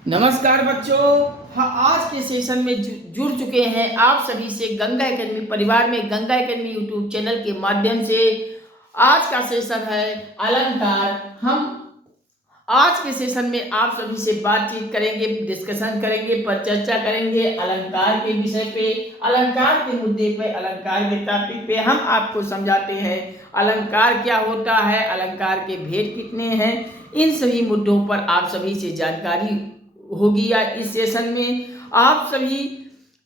नमस्कार बच्चों। हाँ, आज के सेशन में जुड़ चुके हैं आप सभी से गंगा एकेडमी परिवार में गंगा एकेडमी यूट्यूब चैनल के माध्यम से। आज का सेशन है अलंकार। हम आज के सेशन में आप सभी से बातचीत करेंगे, डिस्कशन करेंगे, पर चर्चा करेंगे अलंकार के विषय पे, अलंकार के मुद्दे पे, अलंकार के टॉपिक पे। हम आपको समझाते हैं अलंकार क्या होता है, अलंकार के भेद कितने हैं। इन सभी मुद्दों पर आप सभी से जानकारी होगी। या इस सेशन में आप सभी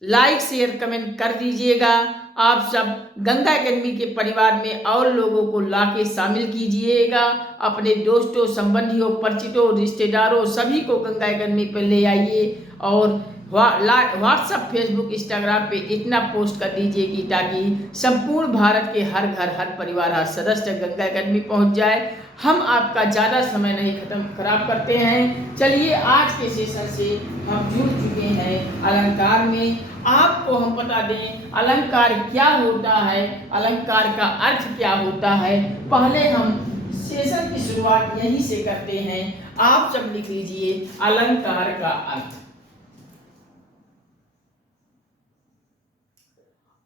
लाइक शेयर कमेंट कर दीजिएगा। आप सब गंगा एकेडमी के परिवार में और लोगों को लाके शामिल कीजिएगा। अपने दोस्तों, संबंधियों, परिचितों, रिश्तेदारों सभी को गंगा एकेडमी पर ले आइए और व्हाट्सएप, फेसबुक, इंस्टाग्राम पे इतना पोस्ट कर दीजिए कि ताकि संपूर्ण भारत के हर घर, हर परिवार, हर सदस्य गंगा एकेडमी पहुंच जाए। हम आपका ज़्यादा समय नहीं खराब करते हैं। चलिए, आज के सेशन से हम जुड़ चुके हैं अलंकार में। आपको हम बता दें अलंकार क्या होता है, अलंकार का अर्थ क्या होता है। पहले हम सेशन की शुरुआत यहीं से करते हैं। आप सब लिख लीजिए अलंकार का अर्थ।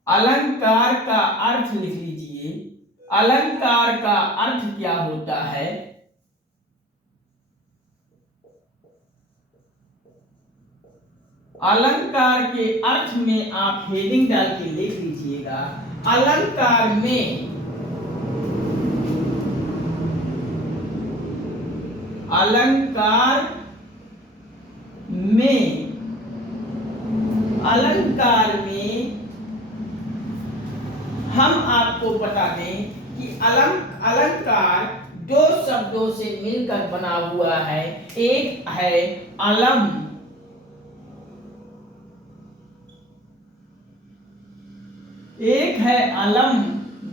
अलंकार का अर्थ लिख लीजिए। अलंकार का अर्थ क्या होता है? अलंकार के अर्थ में आप हेडिंग डाल के लिख लीजिएगा। अलंकार में अलंकार में अलंकार में हम आपको बता दें कि अलंकार दो शब्दों से मिलकर बना हुआ है। एक है अलम, एक है अलम,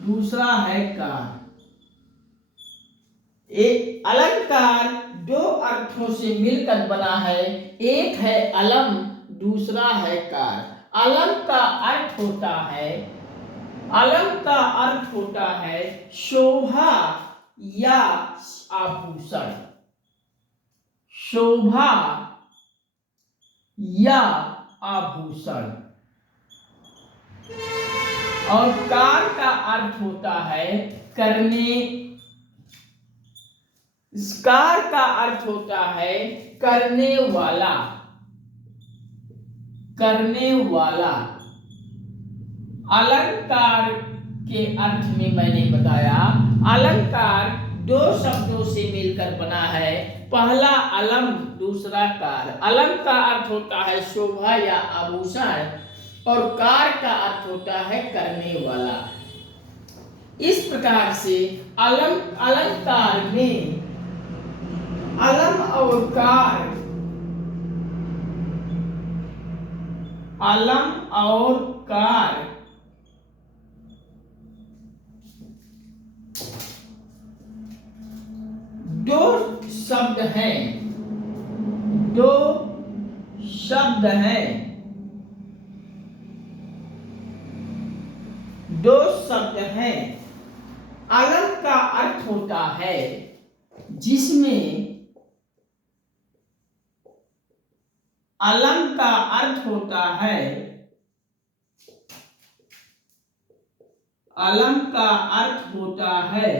दूसरा है कार। एक अलंकार दो अर्थों से मिलकर बना है। एक है अलम, दूसरा है कार। अलम का अर्थ होता है, अलम का अर्थ होता है शोभा या आभूषण। शोभा या आभूषण। और कार का अर्थ होता है करने। कार का अर्थ होता है करने वाला, करने वाला। अलंकार के अर्थ में मैंने बताया, अलंकार दो शब्दों से मिलकर बना है। पहला अलम, दूसरा कार। अलम का अर्थ होता है शोभा या आभूषण और कार का अर्थ होता है करने वाला। इस प्रकार से अलंकार में अलम और कार, अलम और कार दो शब्द हैं, दो शब्द हैं, दो शब्द हैं। अलम का अर्थ होता है जिसमें, अलम का अर्थ होता है, अलम का अर्थ होता है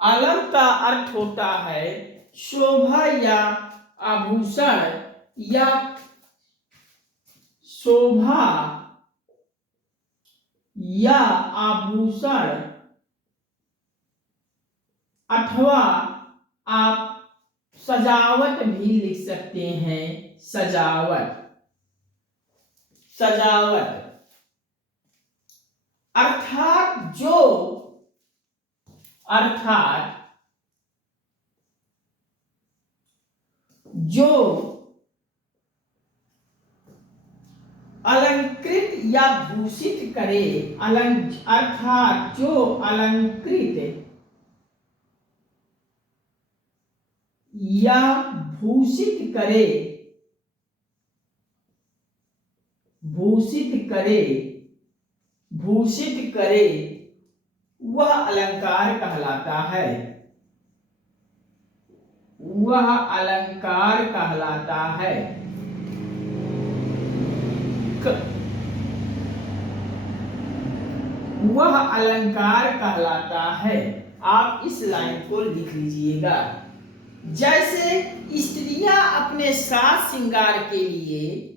अलम का अर्थ होता है शोभा या आभूषण, या शोभा या आभूषण, अथवा आप सजावट भी लिख सकते हैं। सजावट, सजावट अर्थात जो, अर्थात जो अलंकृत या भूषित करे। अर्थात जो अलंकृत या भूषित करे, भूषित करे, भूषित करे, वह अलंकार कहलाता है। वह अलंकार कहलाता है। वह अलंकार कहलाता है। आप इस लाइन को लिख लीजिएगा। जैसे स्त्रियां अपने साज श्रृंगार के लिए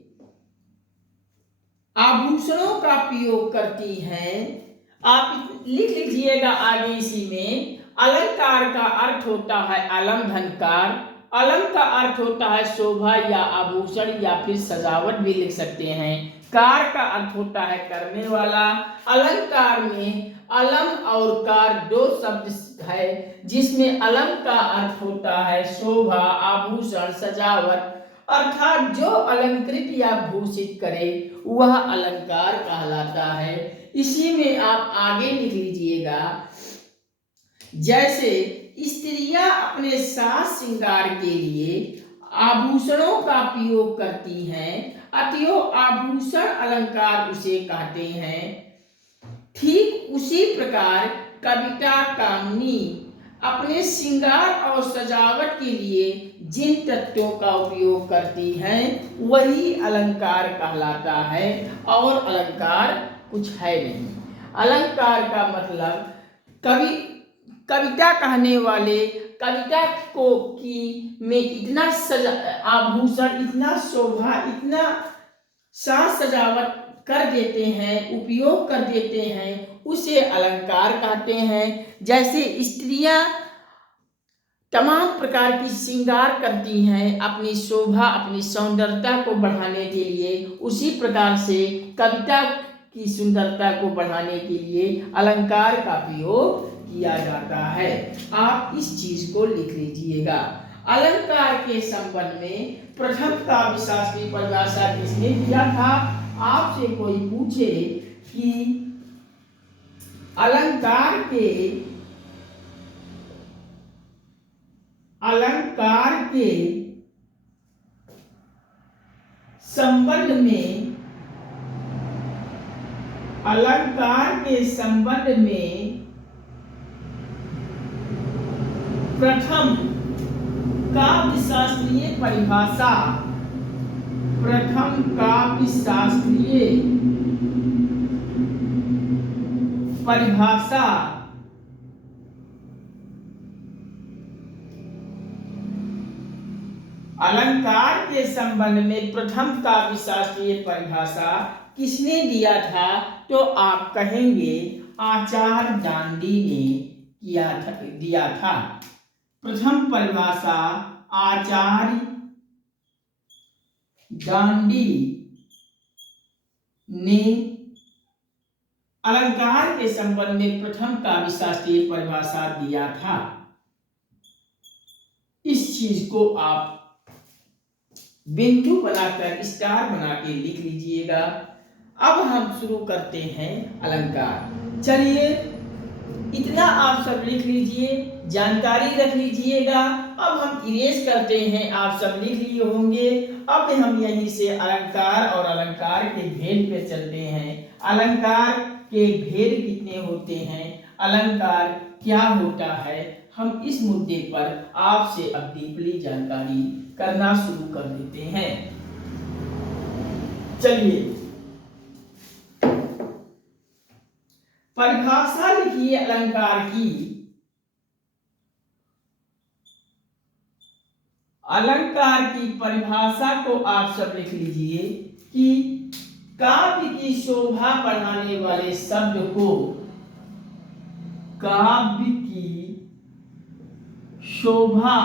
आभूषणों का प्रयोग करती हैं, आप लिख लीजिएगा आगे इसी में। अलंकार का अर्थ होता है अलंधनकार। अलंक का अर्थ होता है शोभा या आभूषण या फिर सजावट भी लिख सकते हैं। कार का अर्थ होता है करने वाला। अलंकार में अलम और कार दो शब्द है, जिसमें अलम का अर्थ होता है शोभा, आभूषण, सजावट, अर्थात जो अलंकृत या भूषित करे वह अलंकार कहलाता है। इसी में आप आगे लिख लीजिएगा। जैसे स्त्रियां अपने साज श्रृंगार के लिए आभूषणों का प्रयोग करती हैं, अतएव आभूषण अलंकार उसे कहते हैं। ठीक उसी प्रकार कविता कामिनी अपने श्रृंगार और सजावट के लिए जिन तत्वों का उपयोग करती हैं वही अलंकार कहलाता है, और अलंकार कुछ है नहीं। अलंकार का मतलब कविता कहने वाले कविता को की में इतना आभूषण, इतना शोभा, इतना साज सजावट कर देते हैं, उपयोग कर देते हैं, उसे अलंकार कहते हैं। जैसे स्त्रियां तमाम प्रकार की श्रृंगार करती हैं अपनी शोभा, अपनी सौंदर्यता को बढ़ाने के लिए, उसी प्रकार से कविता की सुंदरता को बढ़ाने के लिए अलंकार का प्रयोग किया जाता है। आप इस चीज को लिख लीजिएगा। अलंकार के संबंध में प्रथम काव्य शास्त्रीय परिभाषा किसने दिया था? आपसे कोई पूछे कि अलंकार के संबंध में प्रथम काव्य शास्त्रीय परिभाषा अलंकार के संबंध में प्रथम काव्य शास्त्रीय परिभाषा किसने दिया था? तो आप कहेंगे आचार्य दांडी ने दिया था। प्रथम परिभाषा आचार्य दांडी ने अलंकार के संबंध में प्रथम काव्य शास्त्रीय परिभाषा दिया था। इस चीज को आप बिंदु बनाकर स्टार बना के लिख लीजिएगा। अब हम शुरू करते हैं अलंकार। चलिए इतना आप सब लिख लीजिए, जानकारी रख लीजिएगा। अब हम इरेज करते हैं, आप सब लिख लिए होंगे। अब हम यहीं से अलंकार और अलंकार के भेद पे चलते हैं। अलंकार के भेद कितने होते हैं, अलंकार क्या होता है, हम इस मुद्दे पर आपसे अब डीपली जानकारी करना शुरू कर देते हैं। चलिए परिभाषा लिखिए अलंकार की। अलंकार की परिभाषा को आप सब लिख लीजिए कि काव्य की शोभा बढ़ाने वाले शब्द को काव्य की शोभा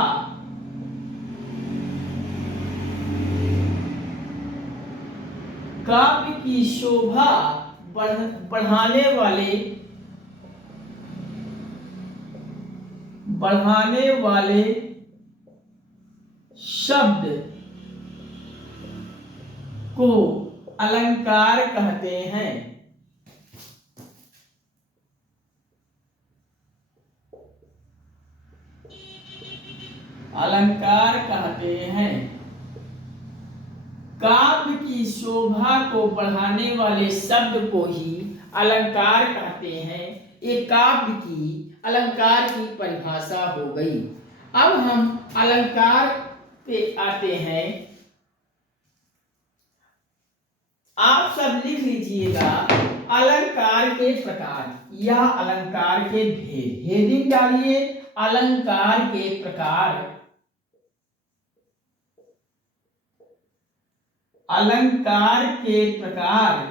बढ़ाने वाले शब्द को अलंकार कहते हैं। अलंकार कहते हैं। काव्य की शोभा को बढ़ाने वाले शब्द को ही अलंकार कहते हैं। एक काव्य की अलंकार की परिभाषा हो गई। अब हम अलंकार पे आते हैं। आप सब लिख लीजिएगा अलंकार के प्रकार या अलंकार के भेद। हेडिंग डालिए अलंकार के प्रकार। अलंकार के प्रकार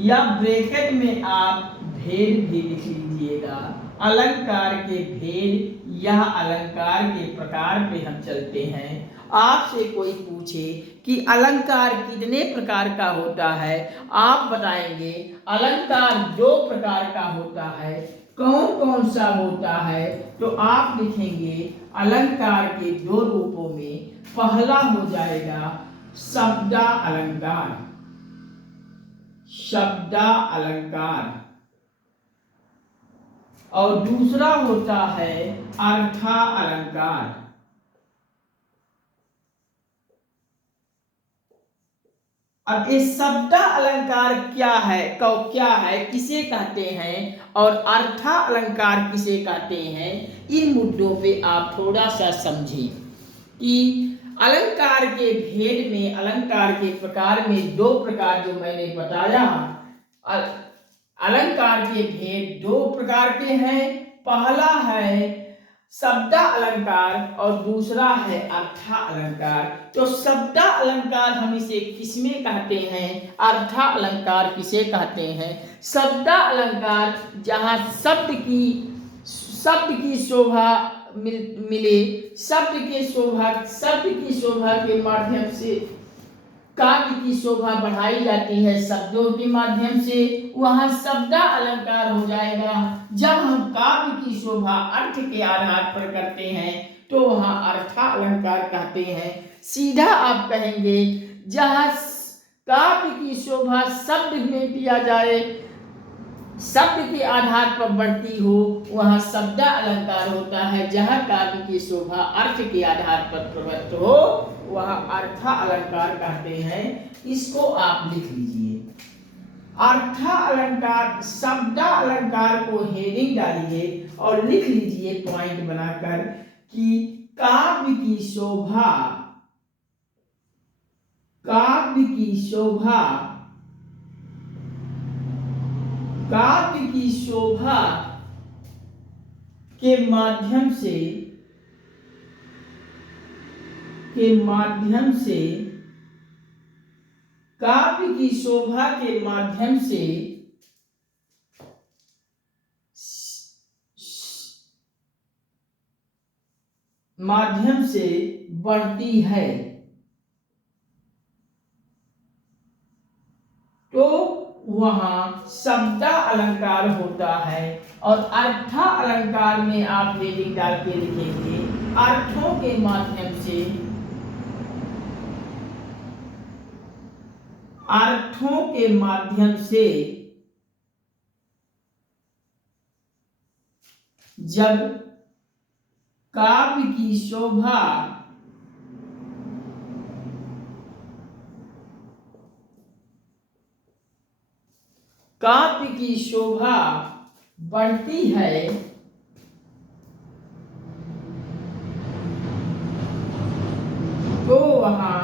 या ब्रैकेट में आप भेद भी लिख लीजिएगा। अलंकार के भेद या अलंकार के प्रकार पे हम चलते हैं। आपसे कोई पूछे कि अलंकार कितने प्रकार का होता है, आप बताएंगे अलंकार 2 प्रकार का होता है। कौन कौन सा होता है? तो आप लिखेंगे अलंकार के 2 रूपों में। पहला हो जाएगा शब्दा अलंकार, शब्दा अलंकार, और दूसरा होता है अर्था अलंकार। अब इस शब्दा अलंकार क्या है, किसे कहते हैं, और अर्था अलंकार किसे कहते हैं, इन मुद्दों पे आप थोड़ा सा समझें कि अलंकार के भेद में, अलंकार के प्रकार में 2 प्रकार जो मैंने बताया। अलंकार के भेद 2 प्रकार के हैं। पहला है शब्दा अलंकार और दूसरा है अर्था अलंकार। तो शब्दा अलंकार हम इसे किसमें कहते हैं, अर्था अलंकार किसे कहते हैं? शब्दा अलंकार जहाँ शब्द की शोभा मिले, शब्द की शोभा के माध्यम से काव्य की शोभा बढ़ाई जाती है शब्दों के माध्यम से, वहां शब्दा अलंकार हो जाएगा। जब हम काव्य की शोभा अर्थ के आधार पर करते हैं तो वहां अर्था अलंकार कहते हैं। सीधा आप कहेंगे जहां काव्य की शोभा शब्द में दिया जाए, शब्द के आधार पर बढ़ती हो, वहां शब्दा अलंकार होता है। जहां काव्य की शोभा अर्थ के आधार पर प्रवृत्त हो, वहां अर्था अलंकार कहते हैं। इसको आप लिख लीजिए। अर्था अलंकार, शब्दा अलंकार को हेडिंग डालिए और लिख लीजिए पॉइंट बनाकर कि काव्य की शोभा, काव्य की शोभा, काव्य की शोभा के माध्यम से, काव्य की शोभा के माध्यम से बढ़ती है। तो वहां शब्दा अलंकार होता है। और अर्था अलंकार में आप हेडिंग डाल के लिखेंगे अर्थों के माध्यम से, अर्थों के माध्यम से जब काव्य की शोभा, काव्य की शोभा बढ़ती है, तो वहां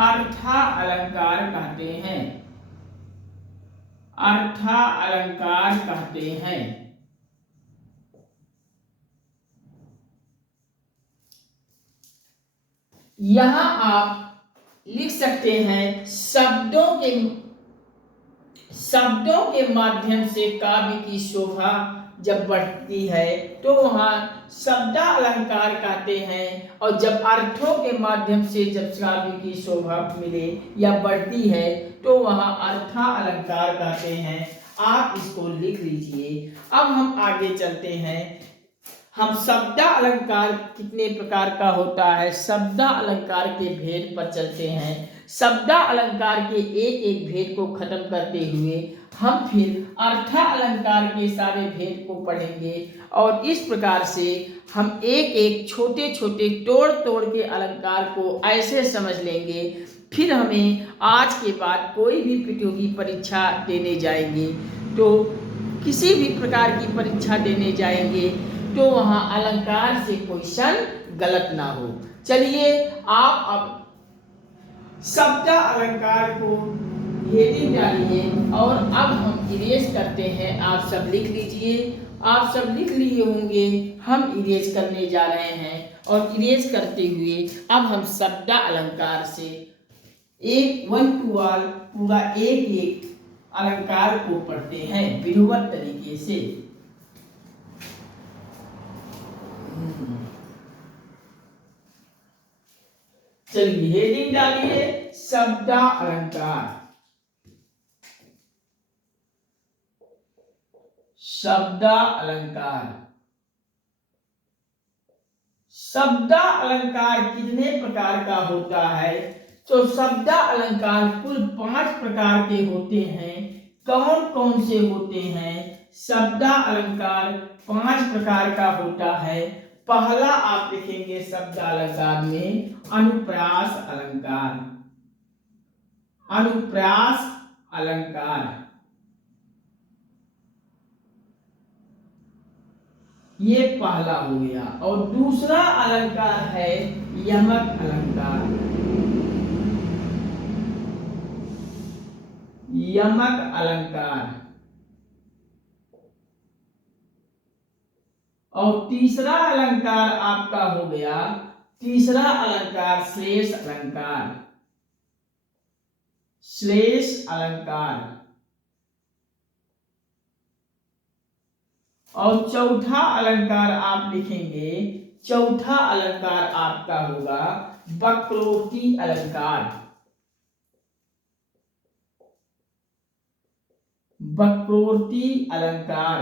अर्था अलंकार कहते हैं, अर्था अलंकार कहते हैं। यहां आप लिख सकते हैं शब्दों के माध्यम से काव्य की शोभा जब बढ़ती है तो वहां शब्दा अलंकार कहते हैं। और जब अर्थों के माध्यम से जब काव्य की शोभा मिले या बढ़ती है तो वहां अर्था अलंकार कहते हैं। आप इसको लिख लीजिए। अब हम आगे चलते हैं। हम शब्दा अलंकार कितने प्रकार का होता है, शब्दा अलंकार के भेद पर चलते हैं। शब्दा अलंकार के एक एक भेद को खत्म करते हुए हम फिर अर्था अलंकार के सारे भेद को पढ़ेंगे। और इस प्रकार से हम एक एक छोटे छोटे तोड़ के अलंकार को ऐसे समझ लेंगे। फिर हमें आज के बाद कोई भी प्रतियोगी परीक्षा देने जाएंगे तो किसी भी प्रकार की परीक्षा देने जाएंगे तो वहाँ अलंकार से क्वेश्चन गलत ना हो। चलिए आप अब शब्द अलंकार को हेडिंग डालिए और अब हम इरेज करते हैं। आप सब लिख लीजिए, आप सब लिख लिए होंगे। हम इरेज करने जा रहे हैं और इरेज करते हुए अब हम शब्द अलंकार से एक 1 to all पूरा एक एक अलंकार को पढ़ते हैं विधिवत तरीके से। चलिए हेडिंग डालिए शब्द अलंकार। शब्द अलंकार। शब्द अलंकार कितने प्रकार का होता है? तो शब्द अलंकार कुल 5 प्रकार के होते हैं। कौन कौन से होते हैं? शब्द अलंकार 5 प्रकार का होता है। पहला आप लिखेंगे शब्द अलंकार में अनुप्रास अलंकार। अनुप्रास अलंकार, ये पहला हो गया। और दूसरा अलंकार है यमक अलंकार। यमक अलंकार। और तीसरा अलंकार आपका हो गया, तीसरा अलंकार श्लेष अलंकार। श्लेष अलंकार। और चौथा अलंकार आप लिखेंगे, चौथा अलंकार आपका होगा वक्रोक्ति अलंकार। वक्रोक्ति अलंकार।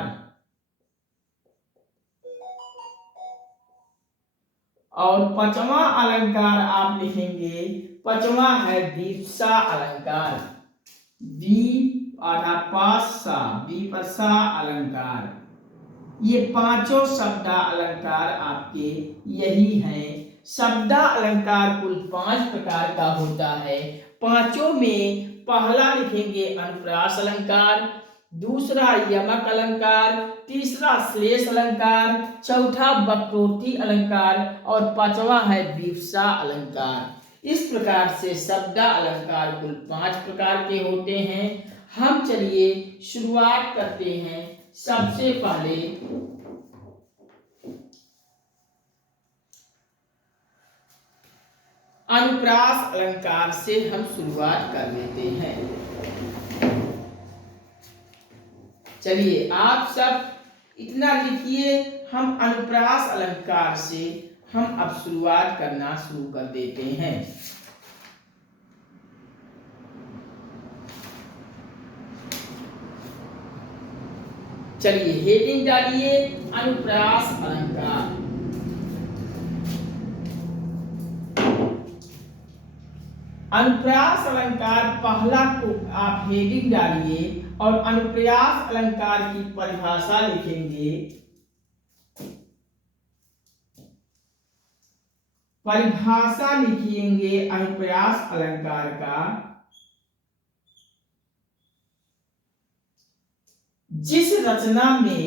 और पांचवा अलंकार आप लिखेंगे, पांचवा है विपसा अलंकार। विपसा अलंकार। ये पांचों शब्द अलंकार आपके यही हैं। शब्द अलंकार कुल 5 प्रकार का होता है। पांचों में पहला लिखेंगे अनुप्रास अलंकार, दूसरा यमक अलंकार, तीसरा श्लेष अलंकार, चौथा वक्रोक्ति अलंकार और पांचवा है विपसा अलंकार। इस प्रकार से शब्द अलंकार कुल 5 प्रकार के होते हैं। हम चलिए शुरुआत करते हैं। सबसे पहले अनुप्रास अलंकार से हम शुरुआत कर लेते हैं। चलिए आप सब इतना लिखिए। हम अनुप्रास अलंकार से हम अब शुरुआत करना शुरू कर देते हैं। चलिए हेडिंग डालिए अनुप्रास अलंकार। अनुप्रास अलंकार पहला को आप हेडिंग डालिए और अनुप्रास अलंकार की परिभाषा लिखेंगे। परिभाषा लिखेंगे अनुप्रास अलंकार का, जिस रचना में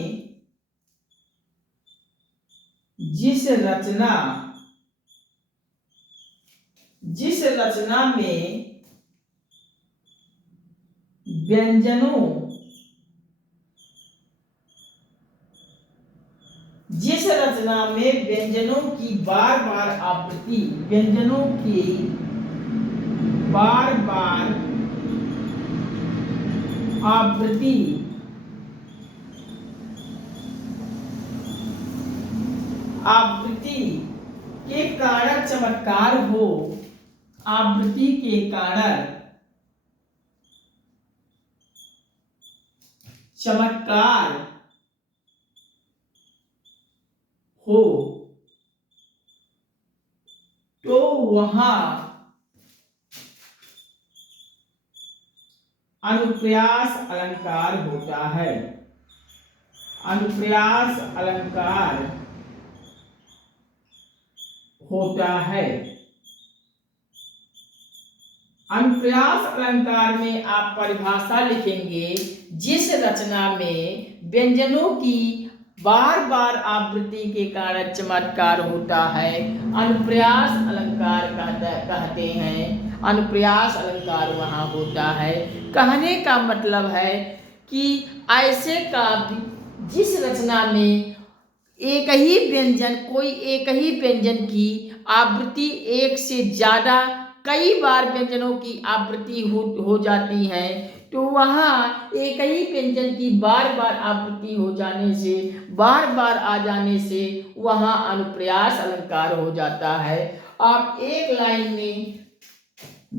व्यंजनों की बार बार आवृत्ति, व्यंजनों की बार बार आवृत्ति के कारण चमत्कार हो, आवृत्ति के कारण चमत्कार हो तो वहां अनुप्रास अलंकार होता है। अनुप्रास अलंकार होता है। अनुप्रास अलंकार में आप परिभाषा लिखेंगे जिस रचना में व्यंजनों की बार बार आवृत्ति के कारण चमत्कार होता है अनुप्रास अलंकार कहते हैं। अनुप्रास अलंकार वहाँ होता है। कहने का मतलब है कि ऐसे काव्य जिस रचना में एक ही व्यंजन की आवृत्ति एक से ज्यादा कई बार व्यंजनों की आवृत्ति हो जाती है तो वहाँ एक ही व्यंजन की बार बार आवृत्ति हो जाने से बार बार आ जाने से वहाँ अनुप्रास अलंकार हो जाता है। आप एक लाइन में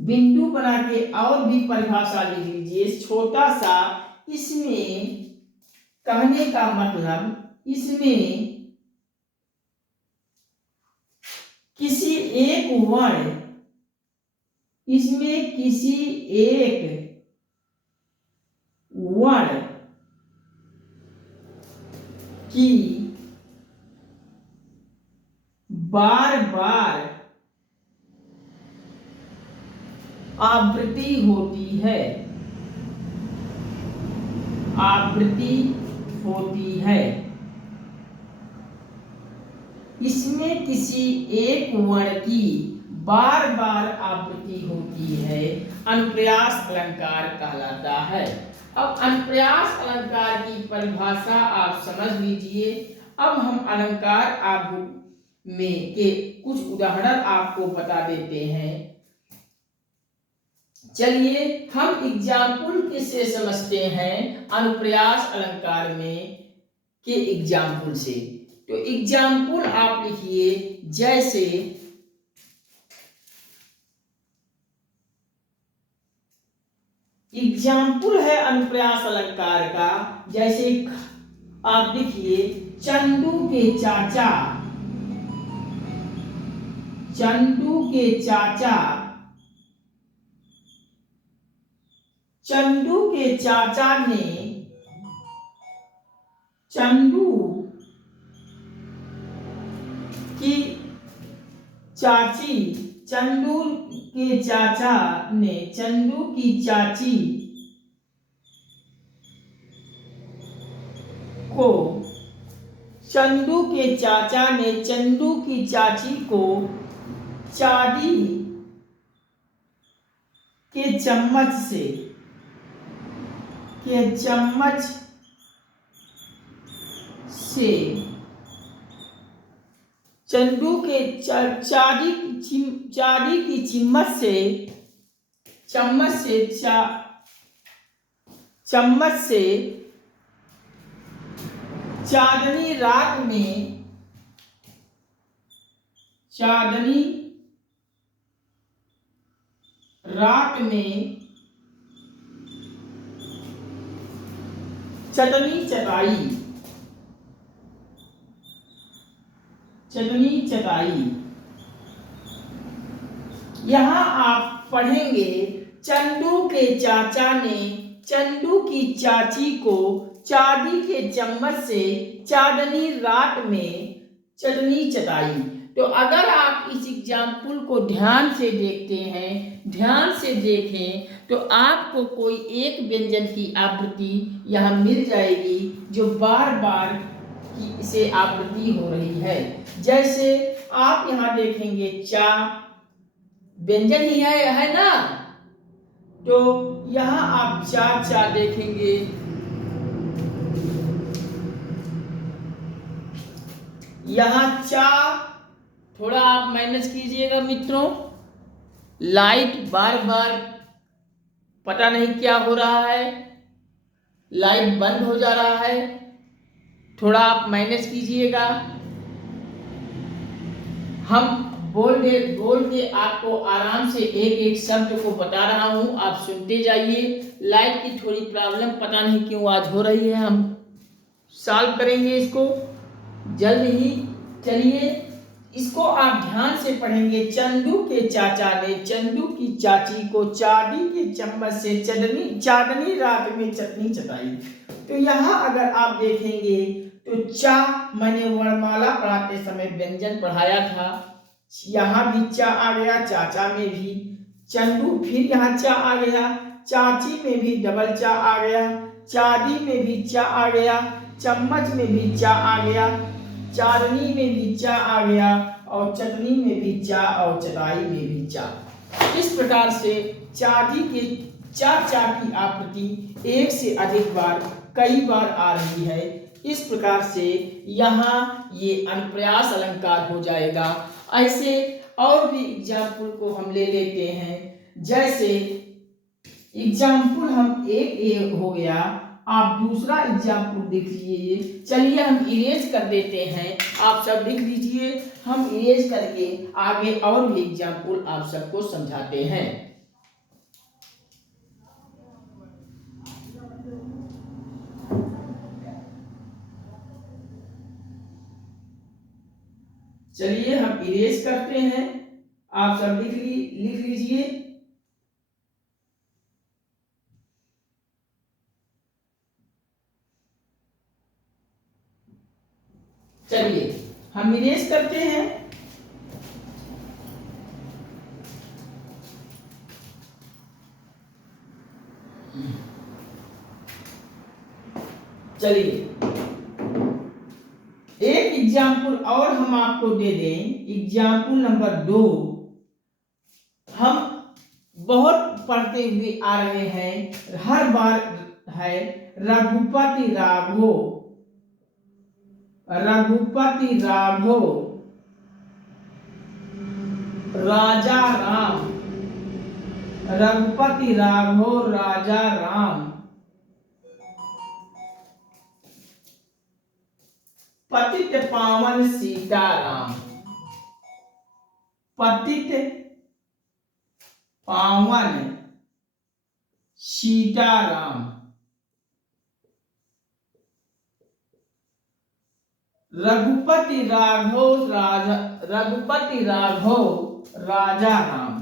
बिंदु बना के और भी परिभाषा लिख लीजिए छोटा सा। इसमें कहने का मतलब इसमें किसी एक वर्ण की बार बार आवृत्ति होती है इसमें किसी एक वर्ण की बार बार आवृत्ति होती है अनुप्रास अलंकार कहलाता है। अब अनुप्रास अलंकार की परिभाषा आप समझ लीजिए। अब हम अलंकार आभूत में के कुछ उदाहरण आपको बता देते हैं। चलिए हम एग्जाम्पल किससे समझते हैं अनुप्रास अलंकार में के एग्जाम्पल से। तो एग्जाम्पल आप लिखिए जैसे एग्जाम्पल है अनुप्रास अलंकार का। जैसे आप लिखिए चंदू के चाचा चंदू के चाचा ने चंदू की चाची चंदू की चाची को चांदी के चम्मच से चंदू के चांदी की चम्मच से चांदनी रात में चटनी चटाई। यहाँ आप पढ़ेंगे चंदू के चाचा ने चंदू की चाची को चांदी के चम्मच से चांदनी रात में चटनी चटाई। तो अगर आप इस एग्जाम्पल को ध्यान से देखते हैं, ध्यान से देखें तो आपको कोई एक व्यंजन की आवृत्ति यहाँ मिल जाएगी जो बार बार की से आवृत्ति हो रही है। जैसे आप यहाँ देखेंगे चा व्यंजन ही है ना, तो यहाँ आप चा देखेंगे। यहाँ चा थोड़ा आप मैनेज कीजिएगा मित्रों, लाइट बार बार पता नहीं क्या हो रहा है, लाइट बंद हो जा रहा है, थोड़ा आप मैनेज कीजिएगा। हम बोल के आपको आराम से एक एक शब्द को बता रहा हूं, आप सुनते जाइए। लाइट की थोड़ी प्रॉब्लम पता नहीं क्यों आज हो रही है, हम सॉल्व करेंगे इसको जल्द ही। चलिए इसको आप ध्यान से पढ़ेंगे। चंदू के चाचा ने चंदू की चाची को चांदी के चम्मच से चांदनी रात में चटनी चटाई। तो यहाँ अगर आप देखेंगे तो चा मैंने वर्णमाला पढ़ाते समय व्यंजन पढ़ाया था, यहाँ भी चा आ गया, चाचा में भी चंदू, फिर यहाँ चा आ गया, चाची में भी डबल चा आ गया, चादी में भी चा आ गया, चम्मच में भी चा आ गया, चारनी में भी चा आ गया, और चटनी में भी चा, और चटाई में भी चा। इस प्रकार से चादी के चा चा की आवृत्ति एक से अधिक बार कई बार आ रही है। इस प्रकार से यहाँ ये अनुप्रास अलंकार हो जाएगा। ऐसे और भी एग्जाम्पल को हम ले लेते हैं। जैसे एग्जाम्पल हम एक हो गया, आप दूसरा एग्जाम्पल देख लीजिए। चलिए हम इरेज कर देते हैं, आप सब लिख लीजिए, हम इरेज करके आगे और भी एग्जाम्पल आप सबको समझाते हैं। चलिए हम इरेज करते हैं, आप सब लिख लीजिए। चलिए हम इरेज करते हैं। चलिए एक एग्जाम्पल और हम आपको दे दें, एग्जाम्पल नंबर 2। हम बहुत पढ़ते हुए आ रहे हैं, हर बार है रघुपति राघो, रघुपति राघो राजा राम, रघुपति राघो राजा राम, पतित पावन सीताराम, पतित पावन सीताराम, रघुपति राघव राजा, रघुपति राघव राजा राम,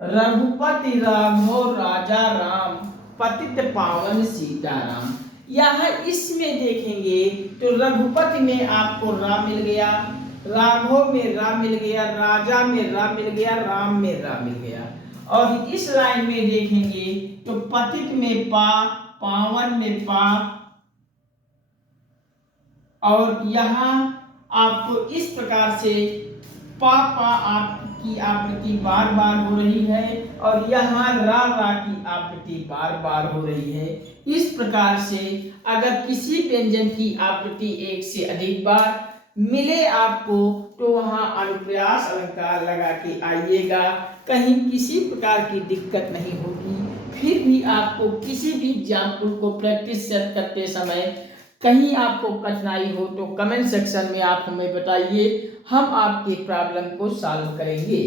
रघुपति राघव राजा राम, पतित पावन सीताराम। यहाँ इसमें देखेंगे तो रघुपति में आपको रा मिल गया, राघव में रा मिल गया, राजा में रा मिल गया, राम में रा मिल गया। और इस लाइन में देखेंगे तो पतित में पा, पावन में पा, और यहाँ आपको इस प्रकार से पा आपकी आवृत्ति बार बार हो रही है, और यहाँ रा की आवृत्ति बार बार हो रही है। इस प्रकार से अगर किसी व्यंजन की आवृत्ति एक से अधिक बार मिले आपको तो वहाँ अनुप्रास अलंकार लगा के आइएगा, कहीं किसी प्रकार की दिक्कत नहीं होगी। फिर भी आपको किसी भी एग्जाम्पल को प्रैक्टिस करते समय कहीं आपको कठिनाई हो तो कमेंट सेक्शन में आप हमें बताइए, हम आपके प्रॉब्लम को सॉल्व करेंगे।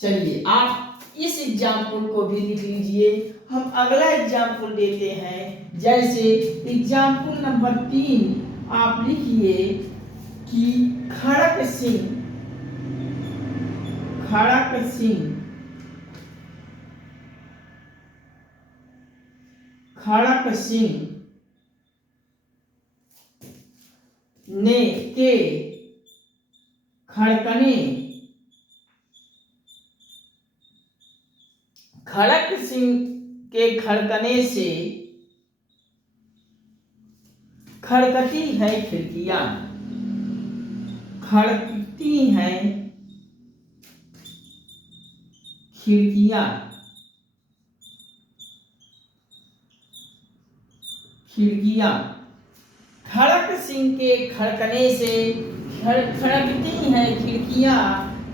चलिए आप इस एग्जाम्पल को भी लिख लीजिए। हम अगला एग्जाम्पल देते हैं। जैसे एग्जाम्पल नंबर 3 आप लिखिए कि खड़क सिंह, खड़क सिंह, खड़क सिंह ने के खड़कने, खड़क सिंह के खड़कने से खड़कती है खिड़कियां, खड़कती हैं खिड़कियां, खिड़कियां। खड़क सिंह के खड़कने से खड़कती हैं खिड़कियां।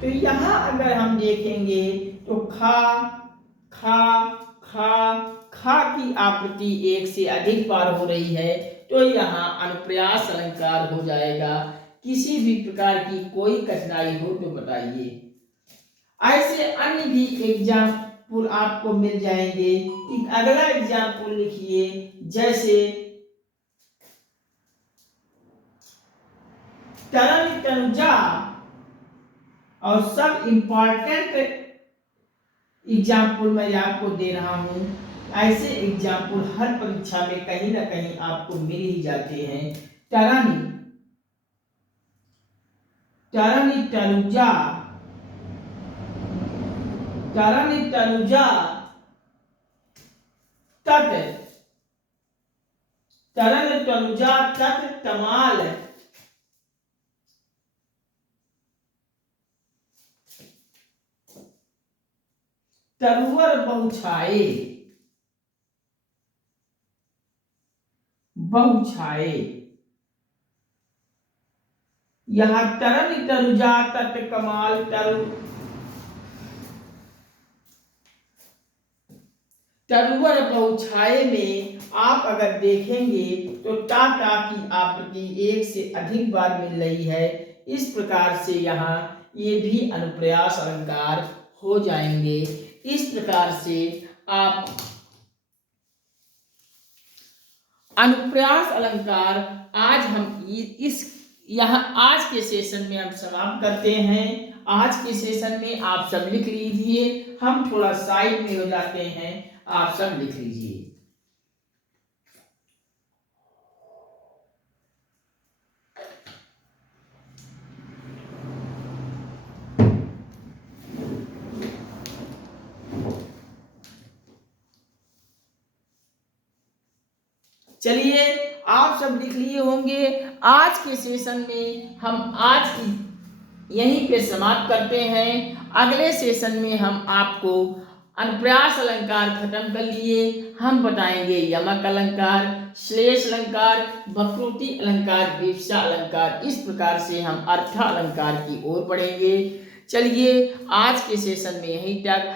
तो यहाँ अगर हम देखेंगे तो खा खा खा खा की आवृत्ति एक से अधिक बार हो रही है, तो यहाँ अनुप्रास अलंकार हो जाएगा। किसी भी प्रकार की कोई कठिनाई हो तो बताइए। ऐसे अन्य भी एग्जाम्पल आपको मिल जाएंगे। अगला एग्जाम्पल लिखिए। जैसे तरल तनुजा, और सब इंपॉर्टेंट एग्जाम्पल मैं आपको दे रहा हूं। ऐसे एग्जाम्पल हर परीक्षा में कहीं ना कहीं आपको मिल ही जाते हैं। टरानी, टरनिटलुजा तट तमाल तरुवर बहुछाए। यहाँ टरनिटलुजा तट कमाल तरुवर बहुछाए में आप अगर देखेंगे तो टाटा की आवृत्ति एक से अधिक बार मिल रही है। इस प्रकार से यहाँ ये भी अनुप्रास अलंकार हो जाएंगे। इस प्रकार से आप अनुप्रास अलंकार आज के सेशन में हम समाप्त करते हैं। आज के सेशन में आप सब लिख लीजिए, हम थोड़ा साइड में हो जाते हैं, आप सब लिख लीजिए। चलिए, आप सब लिख लिए होंगे। आज के सेशन में हम आज की यहीं पे समाप्त करते हैं। अगले सेशन में हम आपको अनुप्रास अलंकार खत्म कर लिए, हम बताएंगे यमक अलंकार, श्लेष अलंकार, वक्रोक्ति अलंकार, विवक्षा अलंकार। इस प्रकार से हम अर्थ अलंकार की ओर बढ़ेंगे। चलिए, आज के सेशन में यहीं तक।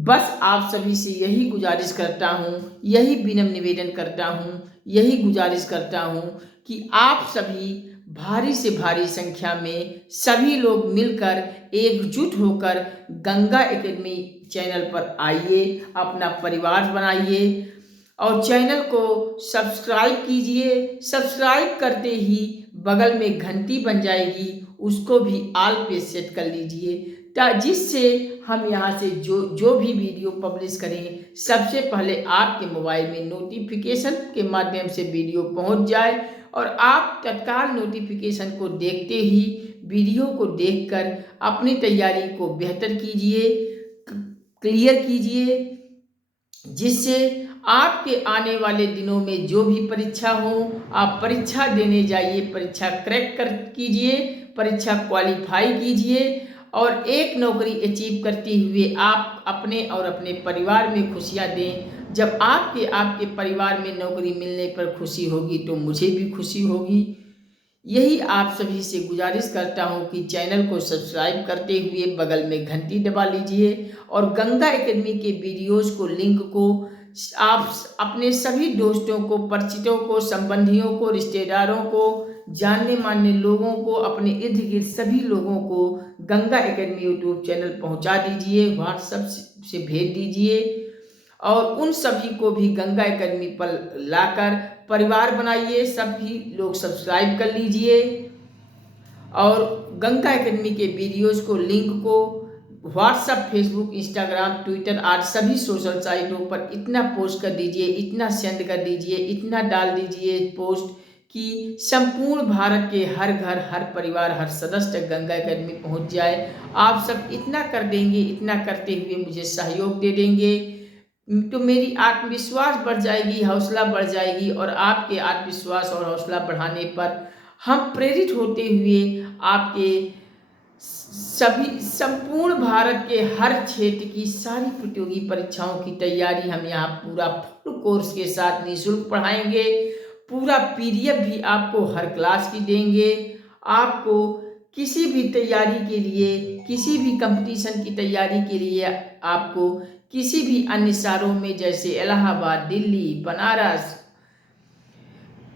बस आप सभी से यही गुजारिश करता हूँ, यही विनम्र निवेदन करता हूँ, यही गुजारिश करता हूँ कि आप सभी भारी से भारी संख्या में सभी लोग मिलकर एकजुट होकर गंगा एकेडमी चैनल पर आइए, अपना परिवार बनाइए और चैनल को सब्सक्राइब कीजिए। सब्सक्राइब करते ही बगल में घंटी बन जाएगी, उसको भी ऑल पे सेट कर लीजिए, जिससे हम यहाँ से जो भी वीडियो पब्लिश करें सबसे पहले आपके मोबाइल में नोटिफिकेशन के माध्यम से वीडियो पहुँच जाए और आप तत्काल नोटिफिकेशन को देखते ही वीडियो को देखकर अपनी तैयारी को बेहतर कीजिए, क्लियर कीजिए, जिससे आपके आने वाले दिनों में जो भी परीक्षा हो आप परीक्षा देने जाइए, परीक्षा क्रैक कीजिए, परीक्षा क्वालिफाई कीजिए और एक नौकरी अचीव करते हुए आप अपने और अपने परिवार में खुशियां दें। जब आपके परिवार में नौकरी मिलने पर खुशी होगी तो मुझे भी खुशी होगी। यही आप सभी से गुजारिश करता हूं कि चैनल को सब्सक्राइब करते हुए बगल में घंटी दबा लीजिए और गंगा एकेडमी के वीडियोज़ को लिंक को आप अपने सभी दोस्तों को, परिचितों को, संबंधियों को, रिश्तेदारों को, जानने मानने लोगों को, अपने इर्द गिर्द सभी लोगों को गंगा एकेडमी यूट्यूब चैनल पहुंचा दीजिए, व्हाट्सएप से भेज दीजिए और उन सभी को भी गंगा एकेडमी पर लाकर परिवार बनाइए। सभी लोग सब्सक्राइब कर लीजिए और गंगा एकेडमी के वीडियोज़ को, लिंक को व्हाट्सएप, फेसबुक, इंस्टाग्राम, ट्विटर आदि सभी सोशल साइटों पर इतना पोस्ट कर दीजिए, इतना सेंड कर दीजिए, इतना डाल दीजिए पोस्ट कि संपूर्ण भारत के हर घर, हर परिवार, हर सदस्य गंगा एकेडमी पहुंच जाए। आप सब इतना कर देंगे, इतना करते हुए मुझे सहयोग दे देंगे तो मेरी आत्मविश्वास बढ़ जाएगी, हौसला बढ़ जाएगी और आपके आत्मविश्वास और हौसला बढ़ाने पर हम प्रेरित होते हुए आपके सभी संपूर्ण भारत के हर क्षेत्र की सारी प्रतियोगी परीक्षाओं की तैयारी हम यहाँ पूरा फुल कोर्स के साथ निःशुल्क पढ़ाएंगे। पूरा पीडीएफ भी आपको हर क्लास की देंगे। आपको किसी भी तैयारी के लिए, किसी भी कंपटीशन की तैयारी के लिए, आपको किसी भी अन्य शहरों में जैसे इलाहाबाद, दिल्ली, बनारस,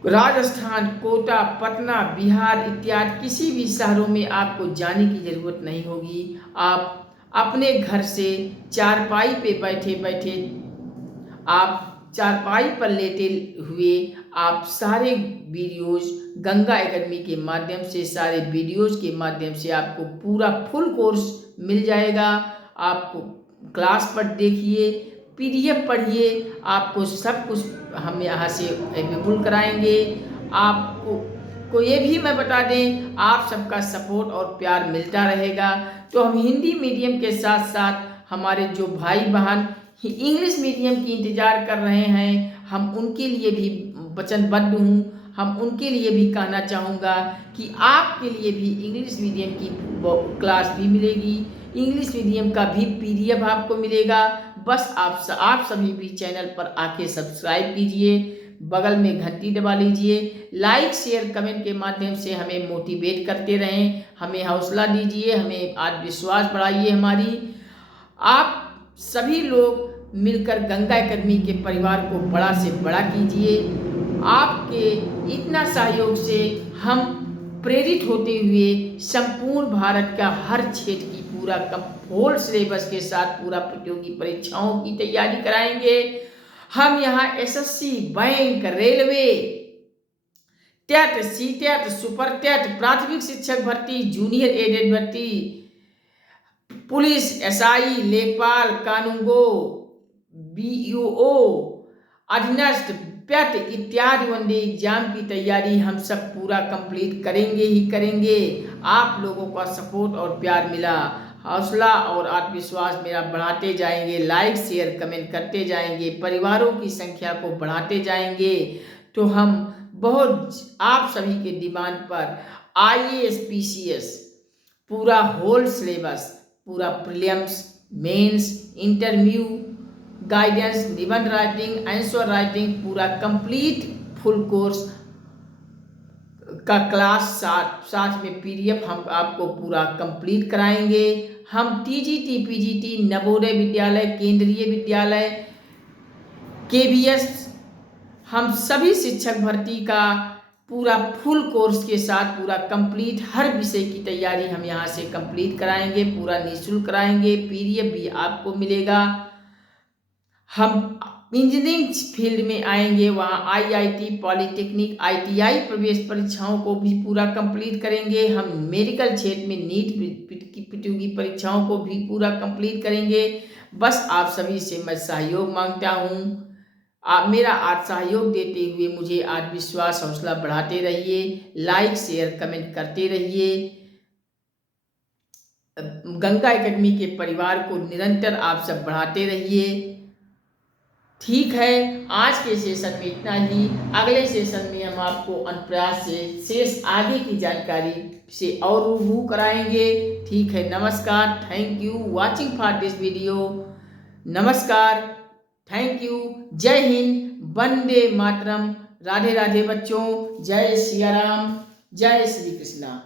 राजस्थान, कोटा, पटना, बिहार इत्यादि किसी भी शहरों में आपको जाने की ज़रूरत नहीं होगी। आप अपने घर से चारपाई पे बैठे बैठे, आप चारपाई पर लेटे हुए आप सारे वीडियोज़ गंगा एकेडमी के माध्यम से, सारे वीडियोज़ के माध्यम से आपको पूरा फुल कोर्स मिल जाएगा। आपको क्लास पर देखिए, पीडीएफ पढ़िए, आपको सब कुछ हम यहाँ से अवेलेबल कराएंगे। आपको को ये भी मैं बता दें, आप सबका सपोर्ट और प्यार मिलता रहेगा। तो हम हिंदी मीडियम के साथ साथ हमारे जो भाई बहन इंग्लिश मीडियम की इंतज़ार कर रहे हैं, हम उनके लिए भी वचनबद्ध हूँ। हम उनके लिए भी कहना चाहूँगा कि आपके लिए भी इंग्लिश मीडियम की क्लास भी मिलेगी, इंग्लिश मीडियम का भी पीडीएफ आपको मिलेगा। बस आप सभी भी चैनल पर आके सब्सक्राइब कीजिए, बगल में घंटी दबा लीजिए, लाइक शेयर कमेंट के माध्यम से हमें मोटिवेट करते रहें, हमें हौसला दीजिए, हमें आत्मविश्वास बढ़ाइए हमारी। आप सभी लोग मिलकर गंगा एकेडमी के परिवार को बड़ा से बड़ा कीजिए। आपके इतना सहयोग से हम प्रेरित होते हुए संपूर्ण भारत का हर क्षेत्र की पूरा होल सिलेबस के साथ पूरा प्रतियोगी परीक्षाओं की तैयारी कराएंगे। हम यहाँ SSC, bank, railway, TET, CTET, super TET, प्राथमिक शिक्षक भर्ती, जूनियर एडेड भर्ती, पुलिस, एसआई, लेखपाल, कानूनगो, बीईओ, अधीनस्थ, पेट इत्यादि वनडे एग्जाम की तैयारी हम सब पूरा कंप्लीट करेंगे ही करेंगे। आप लोगों का सपोर्ट और प्यार मिला, हौसला और आत्मविश्वास मेरा बढ़ाते जाएंगे, लाइक शेयर कमेंट करते जाएंगे, परिवारों की संख्या को बढ़ाते जाएंगे, तो हम बहुत आप सभी के डिमांड पर आईएएस, पीसीएस पूरा होल सिलेबस, पूरा प्रीलिम्स, मेंस, इंटरव्यू, गाइडेंस, निबंध राइटिंग, आंसर राइटिंग, पूरा कंप्लीट फुल कोर्स का क्लास साथ में पीडीएफ हम आपको पूरा कंप्लीट कराएंगे। हम टीजीटी, पीजीटी, नवोदय विद्यालय, केंद्रीय विद्यालय, केवीएस, हम सभी शिक्षक भर्ती का पूरा फुल कोर्स के साथ पूरा कंप्लीट हर विषय की तैयारी हम यहाँ से कंप्लीट कराएंगे, पूरा निःशुल्क कराएंगे, पीडीएफ भी आपको मिलेगा। हम इंजीनियरिंग फील्ड में आएंगे, वहाँ आईआईटी, पॉलिटेक्निक, आईटीआई प्रवेश परीक्षाओं को भी पूरा कंप्लीट करेंगे। हम मेडिकल क्षेत्र में नीट की प्रतियोगी परीक्षाओं को भी पूरा कंप्लीट करेंगे। बस आप सभी से मैं सहयोग मांगता हूँ। आप मेरा सहयोग देते हुए मुझे आत्मविश्वास, हौसला बढ़ाते रहिए, लाइक शेयर कमेंट करते रहिए। गंगा एकेडमी के परिवार को निरंतर आप सब बढ़ाते रहिए। ठीक है, आज के सेशन में इतना ही। अगले सेशन में हम आपको अनुप्रयास से शेष आगे की जानकारी से और रूबरू कराएंगे। ठीक है, नमस्कार, thank you watching for this video. नमस्कार, थैंक यू, जय हिंद, वंदे मातरम, राधे राधे बच्चों, जय सिया राम, जय श्री कृष्णा।